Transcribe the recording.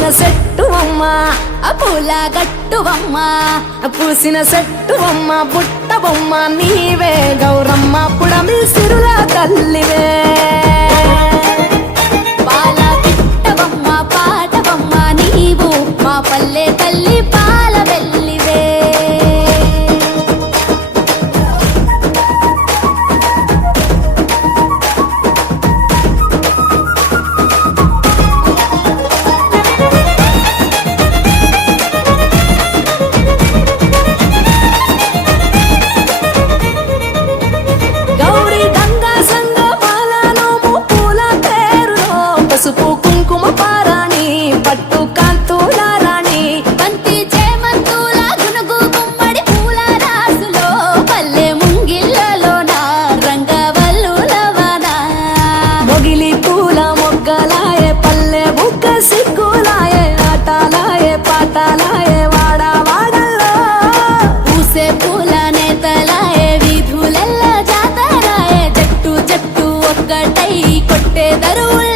పూసిన చెట్టువమ్మ పూల గట్టువమ్మ పూసిన చెట్టువమ్మ బుట్ట బొమ్మ నీవే గౌరమ్మ పుడమి సిరుల తల్లివే పాల పిట్టవమ్మ పాటవమ్మ నీవు మా పల్లె తల్లి పాల వెల్లివే పసుపు కుంకుమ పారాణి పట్టు కాంతుల రాణి బంతి చేమంతుల గునుగు గుమ్మడి పూల రాసులో పల్లె ముంగిళ్ళలోన రంగవల్లులవన మొగిలి పూల మొగ్గలాయే పల్లె బుగ్గ సిగ్గులాయే ఆటలాయే పాటలాయే వాడ వాడల్లో పూసే పూల నేతలాయే వీధులెల్ల జాతరాయే జట్టు జట్టు ఒక్కటై కొట్టే దరువుల